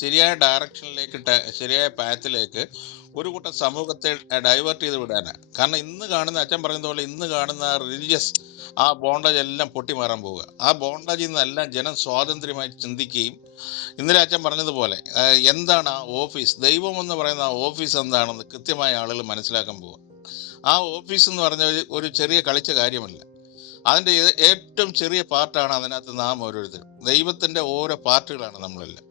ശരിയായ ഡയറക്ഷനിലേക്ക്, ശരിയായ പാത്തിലേക്ക് ഒരു കൂട്ടം സമൂഹത്തെ ഡൈവേർട്ട് ചെയ്ത് വിടാനാണ്. കാരണം ഇന്ന് കാണുന്ന, അച്ഛൻ പറഞ്ഞതുപോലെ, ഇന്ന് കാണുന്ന റിലീജിയസ് ആ ബോണ്ടേജ് എല്ലാം പൊട്ടിമാറാൻ പോവുക. ആ ബോണ്ടേജിൽ നിന്നെല്ലാം ജനം സ്വാതന്ത്ര്യമായി ചിന്തിക്കുകയും, ഇന്നലെ അച്ഛൻ പറഞ്ഞതുപോലെ എന്താണ് ആ ഓഫീസ്, ദൈവം എന്ന് പറയുന്ന ആ ഓഫീസ് എന്താണെന്ന് കൃത്യമായ ആളുകൾ മനസ്സിലാക്കാൻ പോവുക. ആ ഓഫീസ് എന്ന് പറഞ്ഞ ഒരു ചെറിയ കളിച്ച കാര്യമല്ല. അതിൻ്റെ ഏറ്റവും ചെറിയ പാർട്ടാണ് അതിനകത്ത് നാം ഓരോരുത്തരും. ദൈവത്തിൻ്റെ ഓരോ പാർട്ടുകളാണ് നമ്മളെല്ലാം.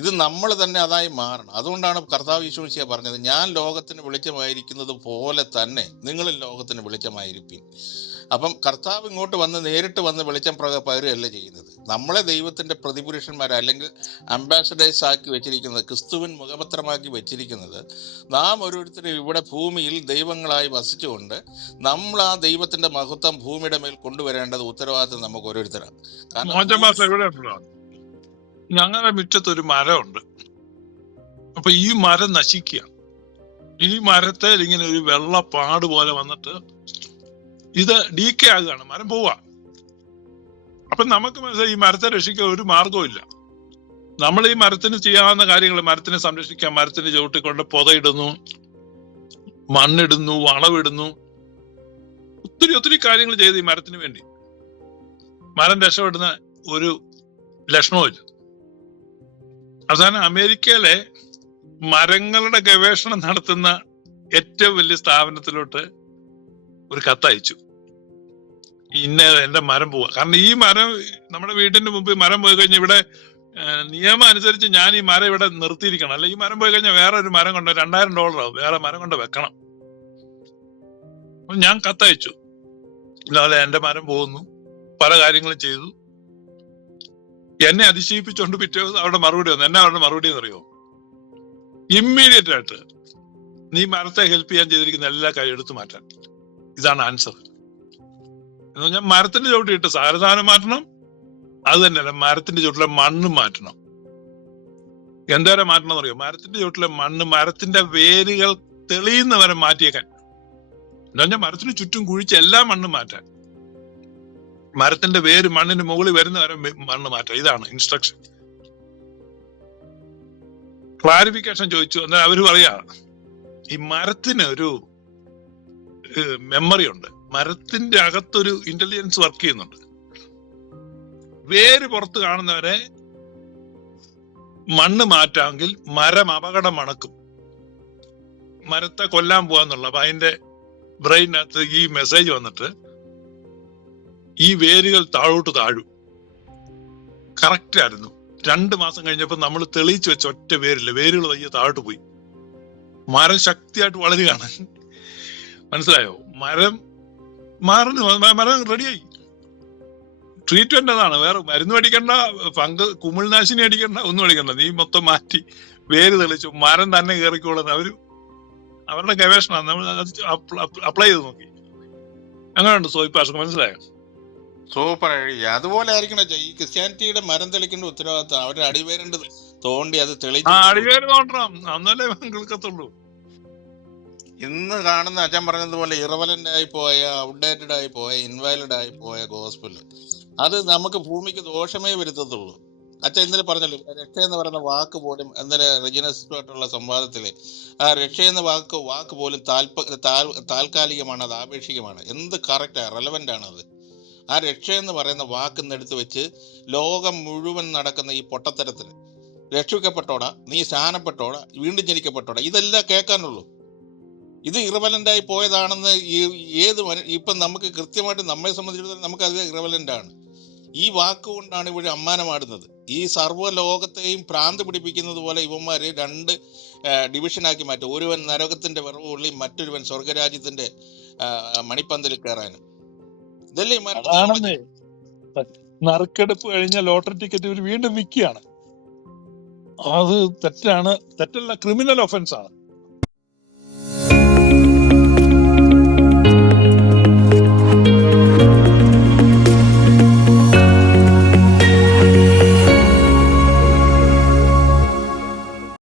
ഇത് നമ്മൾ തന്നെ അതായി മാറണം. അതുകൊണ്ടാണ് കർത്താവ് യേശു മിശിഹാ പറഞ്ഞത്, ഞാൻ ലോകത്തിന് വെളിച്ചമായിരിക്കുന്നത് പോലെ തന്നെ നിങ്ങളും ലോകത്തിന് വെളിച്ചമായിരിക്കും. അപ്പം കർത്താവ് ഇങ്ങോട്ട് വന്ന് നേരിട്ട് വന്ന് വെളിച്ചം പകരുകയല്ല ചെയ്യുന്നത്. നമ്മളെ ദൈവത്തിൻ്റെ പ്രതിപുരുഷന്മാരെ അല്ലെങ്കിൽ അംബാസഡേഴ്സ് ആക്കി വെച്ചിരിക്കുന്നത്, ക്രിസ്തുവിൻ മുഖപത്രമാക്കി വെച്ചിരിക്കുന്നത്, നാം ഓരോരുത്തരും ഇവിടെ ഭൂമിയിൽ ദൈവങ്ങളായി വസിച്ചുകൊണ്ട് നമ്മൾ ആ ദൈവത്തിൻ്റെ മഹത്വം ഭൂമിയുടെ മേൽ കൊണ്ടുവരേണ്ടത് ഉത്തരവാദിത്വം നമുക്ക് ഓരോരുത്തരാണ്. ഞങ്ങളുടെ മുറ്റത്തൊരു മരമുണ്ട്. അപ്പൊ ഈ മരം നശിക്കുക. ഈ മരത്തെ ഇങ്ങനെ ഒരു വെള്ളപ്പാട് പോലെ വന്നിട്ട് ഇത് ഡീക്കേ ആകുകയാണ്, മരം പോവാ. അപ്പൊ നമുക്ക് മനസ്സിലായി ഈ മരത്തെ രക്ഷിക്കാൻ ഒരു മാർഗവും ഇല്ല. നമ്മൾ ഈ മരത്തിന് ചെയ്യാവുന്ന കാര്യങ്ങൾ, മരത്തിനെ സംരക്ഷിക്കാൻ മരത്തിന് ചവിട്ടിക്കൊണ്ട് പൊതയിടുന്നു, മണ്ണിടുന്നു, വളവിടുന്നു, ഒത്തിരി കാര്യങ്ങൾ ചെയ്ത് ഈ മരത്തിന് വേണ്ടി. മരം രക്ഷപ്പെടുന്ന ഒരു ലക്ഷണവും ഇല്ല. അവസാനം അമേരിക്കയിലെ മരങ്ങളുടെ ഗവേഷണം നടത്തുന്ന ഏറ്റവും വലിയ സ്ഥാപനത്തിലോട്ട് ഒരു കത്തയച്ചു, എന്റെ മരം പോവാ. കാരണം ഈ മരം നമ്മുടെ വീടിന്റെ മുമ്പിൽ മരം പോയി കഴിഞ്ഞാൽ ഇവിടെ നിയമം അനുസരിച്ച് ഞാൻ ഈ മരം ഇവിടെ നിർത്തിയിരിക്കണം. അല്ല, ഈ മരം പോയി കഴിഞ്ഞാൽ വേറെ ഒരു മരം കൊണ്ട് $2000 വേറെ മരം കൊണ്ട് വെക്കണം. അപ്പൊ ഞാൻ കത്തയച്ചു, ഇല്ലാതെ എന്റെ മരം പോകുന്നു, പല കാര്യങ്ങളും ചെയ്തു. എന്നെ അതിശയിപ്പിച്ചുകൊണ്ട് പിറ്റേ ദിവസം അവരുടെ മറുപടി വന്നു. എന്നെ അവരുടെ മറുപടി എന്നറിയോ? ഇമ്മീഡിയറ്റ് ആയിട്ട് നീ മരത്തെ ഹെൽപ്പ് ചെയ്യാൻ ചെയ്തിരിക്കുന്ന എല്ലാ കാര്യം എടുത്തു മാറ്റാൻ. ഇതാണ് ആൻസർ. എന്ന് പറഞ്ഞാൽ മരത്തിന്റെ ചുവട്ടിട്ട് സാരസാധനം മാറ്റണം. അത് തന്നെയല്ല, മരത്തിന്റെ ചുവട്ടിലെ മണ്ണ് മാറ്റണം. എന്തോരം മാറ്റണം എന്നറിയോ? മരത്തിന്റെ ചുവട്ടിലെ മണ്ണ്, മരത്തിന്റെ വേരുകൾ തെളിയുന്നവരെ മാറ്റിയേക്കാൻ. എന്ന് പറഞ്ഞാൽ മരത്തിന് ചുറ്റും കുഴിച്ച് എല്ലാ മണ്ണും മാറ്റാൻ. മരത്തിന്റെ വേര് മണ്ണിന് മുകളിൽ വരുന്നവരെ മണ്ണ് മാറ്റാം. ഇതാണ് ഇൻസ്ട്രക്ഷൻ. ക്ലാരിഫിക്കേഷൻ ചോദിച്ചു. എന്നാൽ അവര് പറയാ, ഈ മരത്തിന് ഒരു മെമ്മറി ഉണ്ട്, മരത്തിന്റെ അകത്തൊരു ഇന്റലിജൻസ് വർക്ക് ചെയ്യുന്നുണ്ട്. വേര് പുറത്ത് കാണുന്നവരെ മണ്ണ് മാറ്റാമെങ്കിൽ മരം അപകടം മണക്കും, മരത്തെ കൊല്ലാൻ പോവാന്നുള്ള. അപ്പൊ അതിന്റെ ബ്രെയിനകത്ത് ഈ മെസ്സേജ് വന്നിട്ട് ഈ വേരുകൾ താഴോട്ട് താഴും. കറക്റ്റ് ആയിരുന്നു. 2 മാസം കഴിഞ്ഞപ്പോ നമ്മൾ തെളിയിച്ചു വെച്ച ഒറ്റ വേരില്ല, വേരുകൾ വയ്യ താഴോട്ട് പോയി. മരം ശക്തിയായിട്ട് വളരുകയാണ്. മനസ്സിലായോ? മരം റെഡിയായി. ട്രീറ്റ്മെന്റ് അതാണ്, വേറെ മരുന്ന് അടിക്കണ്ട, കുമിൾനാശിനി അടിക്കണ്ട, ഒന്നും അടിക്കണ്ട. നീ മൊത്തം മാറ്റി വേര് തെളിച്ചു, മരം തന്നെ കയറിക്കോളുന്ന അവരുടെ ഗവേഷണമാണ്. നമ്മൾ അപ്ലൈ ചെയ്ത് നോക്കി. അങ്ങനെയുണ്ട്. സോയിപ്പാർക്ക് മനസ്സിലായോ? Super idea. അതുപോലെ ആയിരിക്കണം ഈ ക്രിസ്ത്യാനിറ്റിയുടെ മരം തെളിക്കേണ്ട ഉത്തരവാദിത്വം. അവരുടെ അടിവേരേണ്ടത് തോണ്ടി അത് തെളിച്ച് അടിവേര് തോണ്ടണം, അന്നല്ലേ കേൾക്കത്തുള്ളൂ. ഇന്ന് കാണുന്ന അച്ഛൻ പറഞ്ഞതുപോലെ ഇറവലന്റ് ആയി പോയ, ഔട്ട്ഡേറ്റഡ് ആയി പോയ, ഇൻവാലിഡ് ആയി പോയ ഗോസ്പൽ, അത് നമുക്ക് ഭൂമിക്ക് ദോഷമേ വരുത്തത്തുള്ളൂ. അച്ഛൻ ഇന്നലെ പറഞ്ഞല്ലോ, രക്ഷ എന്ന് പറയുന്ന വാക്ക് പോലും, ഇന്നലെ റെജിനസുമായിട്ടുള്ള സംവാദത്തില്, ആ രക്ഷ എന്ന വാക്ക് പോലും താൽക്കാലികമാണ്, അത് ആപേക്ഷികമാണ്. എന്ത് കറക്റ്റാണ്, റെലവൻ്റ് ആണ് അത്. ആ രക്ഷ എന്ന് പറയുന്ന വാക്കെന്നെടുത്ത് വെച്ച് ലോകം മുഴുവൻ നടക്കുന്ന ഈ പൊട്ടത്തരത്തിൽ രക്ഷിക്കപ്പെട്ടോടാ, നീ സ്നാനപ്പെട്ടോടാ, വീണ്ടും ജനിക്കപ്പെട്ടോടാ, ഇതെല്ലാം കേൾക്കാനുള്ളൂ. ഇത് ഇറവലൻ്റായി പോയതാണെന്ന് ഇപ്പം നമുക്ക് കൃത്യമായിട്ട് നമ്മെ സംബന്ധിച്ചിടത്തോളം നമുക്കത് ഇറവലൻ്റാണ്. ഈ വാക്കുകൊണ്ടാണ് ഇവിടെ അമ്മാനമാടുന്നത്. ഈ സർവ്വ ലോകത്തെയും ഭ്രാന്ത് പിടിപ്പിക്കുന്നത് പോലെ ഇവന്മാർ 2 ഡിവിഷനാക്കി മാറ്റും. ഒരുവൻ നരകത്തിന്റെ വിറവ് കൊള്ളി, മറ്റൊരുവൻ സ്വർഗരാജ്യത്തിന്റെ മണിപ്പന്തലിൽ കയറാനും. ഇതല്ലേ നറുക്കെടുപ്പ് കഴിഞ്ഞ ലോട്ടറി ടിക്കറ്റ് ഇവർ വീണ്ടും വിൽക്കുകയാണ്. അത് തെറ്റാണ്, തെറ്റല്ല, ക്രിമിനൽ ഒഫൻസ് ആണ്.